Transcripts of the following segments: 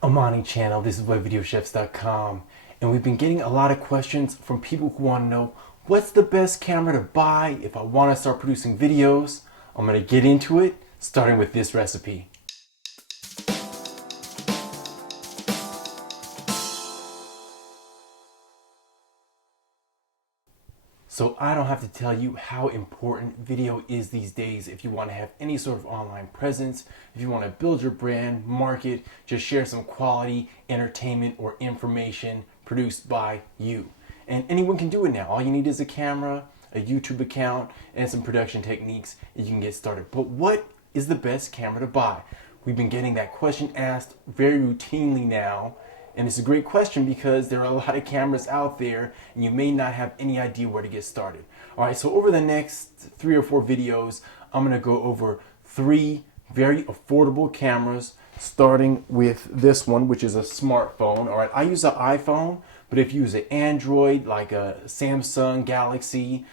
Amani channel. This is webvideochefs.com, and we've been getting a lot of questions from people who want to know what's the best camera to buy if I want to start producing videos. I'm going to get into it, starting with this recipe. So I don't have to tell you how important video is these days if you want to have any sort of online presence, if you want to build your brand, market, just share some quality entertainment or information produced by you. And anyone can do it now. All you need is a camera, a YouTube account, and some production techniques, and you can get started. But what is the best camera to buy? We've been getting that question asked very routinely now. And it's a great question because there are a lot of cameras out there and you may not have any idea where to get started. All right, so over the next 3 or 4 videos, I'm gonna go over 3 very affordable cameras, starting with this one, which is a smartphone. All right, I use an iPhone, but if you use an Android, like a Samsung Galaxy,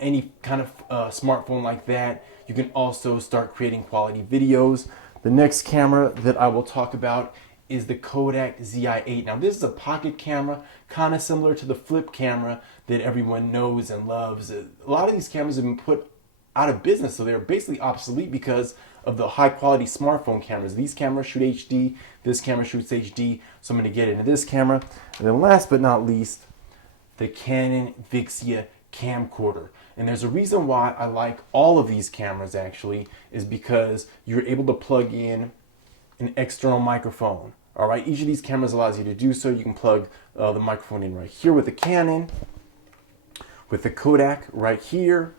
any kind of smartphone like that, you can also start creating quality videos. The next camera that I will talk about is the Kodak ZI-8. Now this is a pocket camera, kind of similar to the flip camera that everyone knows and loves. A lot of these cameras have been put out of business, so they're basically obsolete because of the high quality smartphone cameras. These cameras shoot HD, this camera shoots HD, so I'm gonna get into this camera. And then last but not least, the Canon Vixia camcorder. And there's a reason why I like all of these cameras actually, is because you're able to plug in an external microphone. All right, each of these cameras allows you to do so. You can plug the microphone in right here with the Canon, with the Kodak right here,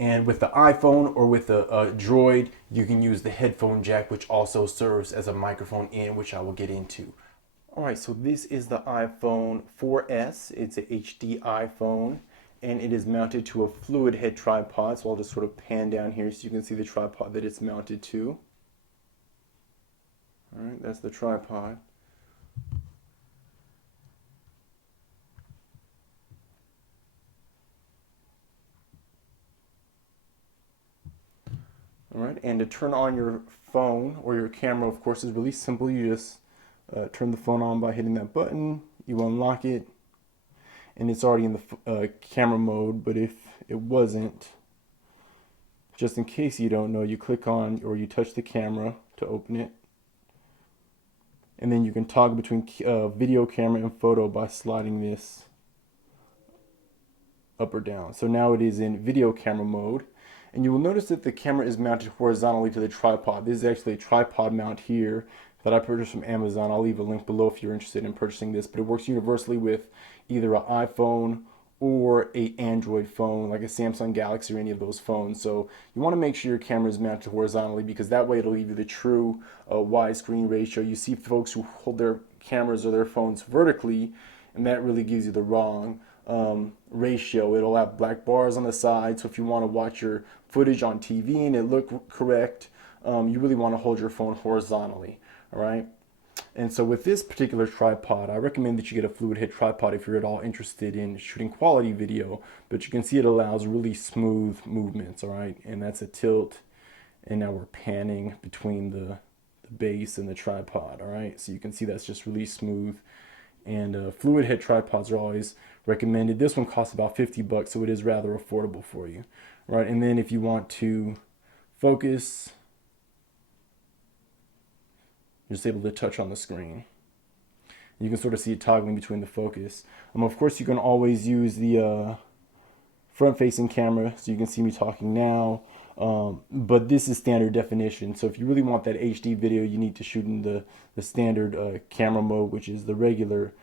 and with the iPhone or with the Droid, you can use the headphone jack, which also serves as a microphone in, which I will get into. All right, so this is the iPhone 4S. It's a HD iPhone, and it is mounted to a fluid head tripod. So I'll just sort of pan down here so you can see the tripod that it's mounted to. All right, that's the tripod. All right, and to turn on your phone or your camera, of course, is really simple. You just turn the phone on by hitting that button. You unlock it, and it's already in the camera mode. But if it wasn't, just in case you don't know, you click on or you touch the camera to open it. And then you can toggle between video camera and photo by sliding this up or down. So now it is in video camera mode. And you will notice that the camera is mounted horizontally to the tripod. This is actually a tripod mount here that I purchased from Amazon. I'll leave a link below if you're interested in purchasing this. But it works universally with either an iPhone or a Android phone, like a Samsung Galaxy or any of those phones. So you want to make sure your camera is mounted horizontally, because that way it'll give you the true widescreen ratio. You see folks who hold their cameras or their phones vertically, and that really gives you the wrong ratio. It'll have black bars on the side, so if you want to watch your footage on TV and it look correct, you really want to hold your phone horizontally. All right. And so with this particular tripod, I recommend that you get a fluid head tripod if you're at all interested in shooting quality video. But you can see it allows really smooth movements, all right? And that's a tilt. And now we're panning between the base and the tripod, all right? So you can see that's just really smooth. And fluid head tripods are always recommended. This one costs about 50 bucks, so it is rather affordable for you, right? And then if you want to focus, you're just able to touch on the screen. You can sort of see it toggling between the focus. Of course, you can always use the front-facing camera, so you can see me talking now. But this is standard definition. So if you really want that HD video, you need to shoot in the standard camera mode, which is the regular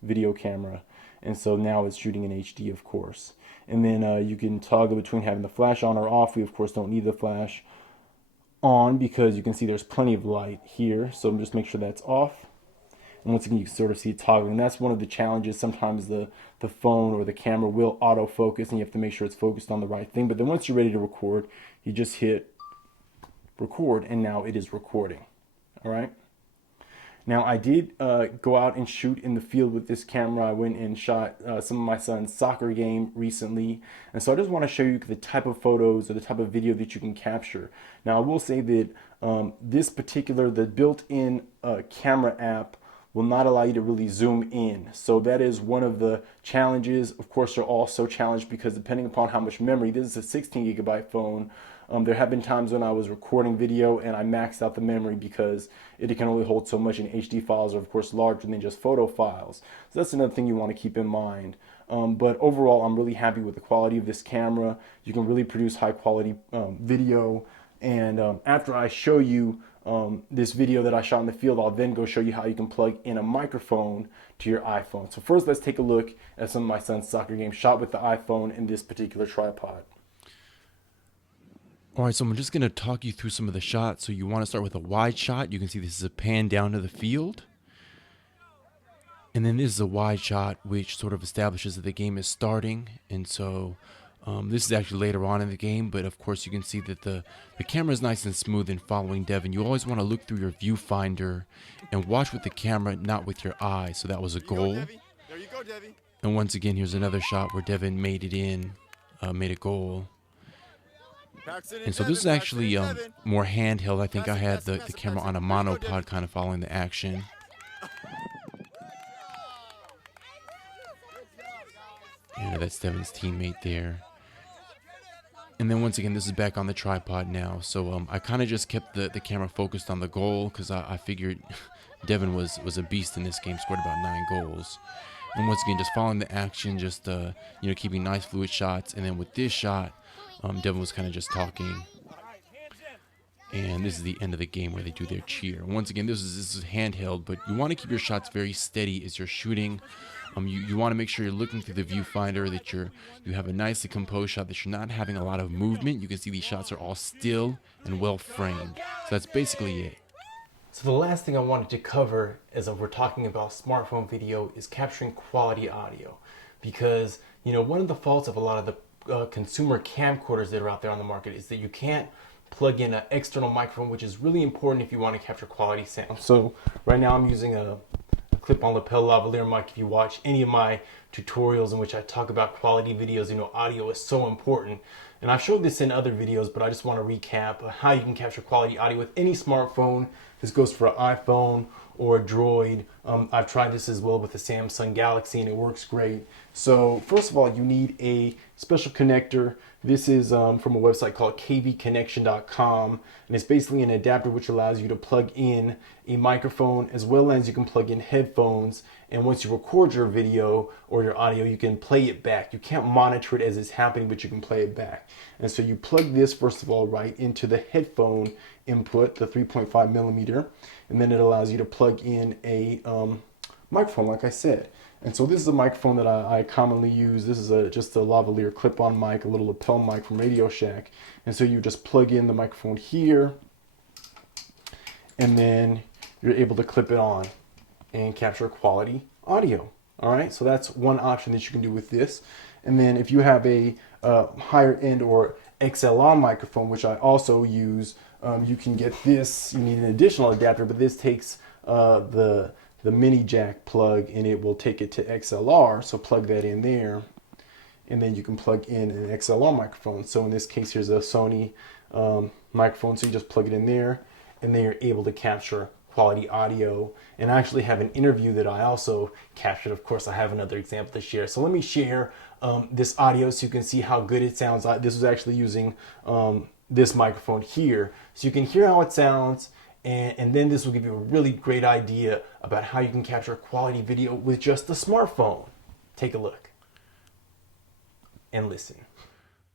video camera. And so now it's shooting in HD, of course. And then you can toggle between having the flash on or off. We, of course, don't need the flash on because you can see there's plenty of light here, so just make sure that's off. And once again, you can sort of see it toggling. That's one of the challenges. Sometimes the phone or the camera will autofocus, and you have to make sure it's focused on the right thing. But then once you're ready to record, you just hit record, and now it is recording. All right. Now, I did go out and shoot in the field with this camera. I went and shot some of my son's soccer game recently. And so I just want to show you the type of photos or the type of video that you can capture. Now, I will say that The built-in camera app will not allow you to really zoom in. So that is one of the challenges. Of course, they're also challenged because depending upon how much memory, this is a 16 gigabyte phone. There have been times when I was recording video and I maxed out the memory because it can only hold so much, and HD files are of course larger than just photo files. So that's another thing you want to keep in mind. But overall, I'm really happy with the quality of this camera. You can really produce high quality video. And after I show you this video that I shot in the field, I'll then go show you how you can plug in a microphone to your iPhone. So first, let's take a look at some of my son's soccer games shot with the iPhone and this particular tripod. All right, so I'm just going to talk you through some of the shots. So you want to start with a wide shot. You can see this is a pan down to the field. And then this is a wide shot, which sort of establishes that the game is starting. And so this is actually later on in the game, but of course you can see that the camera is nice and smooth in following Devin. You always want to look through your viewfinder and watch with the camera, not with your eye. So that was a goal. There you go, Debbie. And once again, here's another shot where Devin made it in, made a goal. And so this is actually more handheld. I think I had the camera on a monopod kind of following the action. And that's Devin's teammate there. And then once again, this is back on the tripod now. So I kind of just kept the camera focused on the goal because I figured Devin was a beast in this game, scored about 9 goals. And once again, just following the action, just keeping nice fluid shots. And then with this shot, Devin was kind of just talking. And this is the end of the game where they do their cheer. Once again, this is handheld, but you want to keep your shots very steady as you're shooting. You want to make sure you're looking through the viewfinder, that you have a nicely composed shot, that you're not having a lot of movement. You can see these shots are all still and well framed. So that's basically it. So the last thing I wanted to cover as we're talking about smartphone video is capturing quality audio, because one of the faults of a lot of the consumer camcorders that are out there on the market is that you can't plug in an external microphone, which is really important if you want to capture quality sound. So right now I'm using a clip-on lapel lavalier mic. If you watch any of my tutorials in which I talk about quality videos, audio is so important. And I've showed this in other videos, but I just want to recap how you can capture quality audio with any smartphone. This goes for an iPhone or a Droid. I've tried this as well with the Samsung Galaxy and it works great. So first of all, you need a special connector. This is from a website called kvconnection.com, and it's basically an adapter which allows you to plug in a microphone as well as you can plug in headphones. And once you record your video or your audio, you can play it back. You can't monitor it as it's happening, but you can play it back. And so you plug this first of all right into the headphone input, the 3.5 millimeter, and then it allows you to plug in a microphone, like I said. And so this is a microphone that I commonly use. This is just a lavalier clip-on mic, a little lapel mic from Radio Shack. And so you just plug in the microphone here, and then you're able to clip it on and capture quality audio. All right, so that's one option that you can do with this. And then if you have a higher end or XLR microphone, which I also use, you can get this. You need an additional adapter, but this takes the mini jack plug and it will take it to XLR. So plug that in there, and then you can plug in an XLR microphone. So in this case, here's a Sony microphone. So you just plug it in there, and then you're able to capture quality audio. And I actually have an interview that I also captured. Of course, I have another example to share. So let me share this audio so you can see how good it sounds. This was actually using this microphone here. So you can hear how it sounds, and then this will give you a really great idea about how you can capture quality video with just a smartphone. Take a look and listen.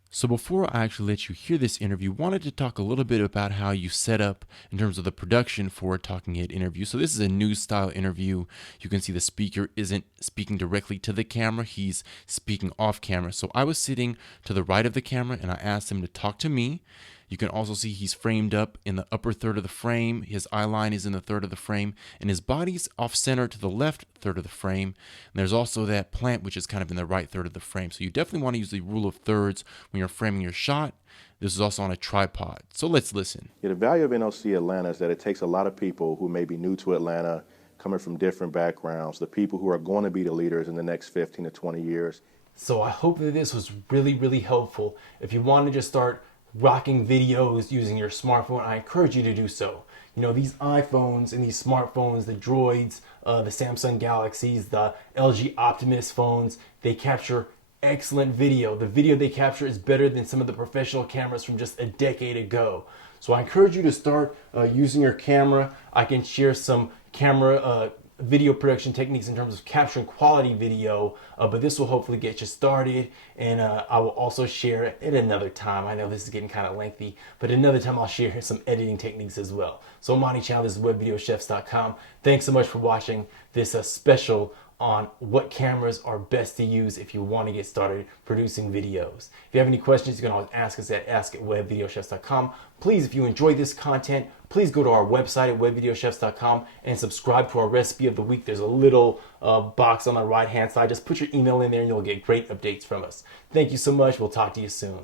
So before I actually let you hear this interview, wanted to talk a little bit about how you set up in terms of the production for a talking head interview. So this is a news style interview. You can see the speaker isn't speaking directly to the camera. He's speaking off camera. So I was sitting to the right of the camera and I asked him to talk to me. You can also see he's framed up in the upper third of the frame. His eye line is in the third of the frame, and his body's off center to the left third of the frame. And there's also that plant, which is kind of in the right third of the frame. So you definitely want to use the rule of thirds when you're framing your shot. This is also on a tripod. So let's listen. Yeah, the value of NOC Atlanta is that it takes a lot of people who may be new to Atlanta, coming from different backgrounds, the people who are going to be the leaders in the next 15 to 20 years. So I hope that this was really, really helpful. If you want to just start rocking videos using your smartphone, I encourage you to do so. You know, these iPhones and these smartphones, the Droids, the Samsung Galaxies, the LG Optimus phones, they capture excellent video. The video they capture is better than some of the professional cameras from just a decade ago. So I encourage you to start using your camera. I can share some camera video production techniques in terms of capturing quality video, but this will hopefully get you started. And I will also share at another time. I know this is getting kind of lengthy, but another time I'll share some editing techniques as well. So I'm on the channel. This is webvideochefs.com. Thanks so much for watching this special on what cameras are best to use if you want to get started producing videos. If you have any questions, you can always ask us at ask@webvideochefs.com. Please, if you enjoyed this content, please go to our website at webvideochefs.com and subscribe to our recipe of the week. There's a little box on the right hand side. Just put your email in there and you'll get great updates from us. Thank you so much. We'll talk to you soon.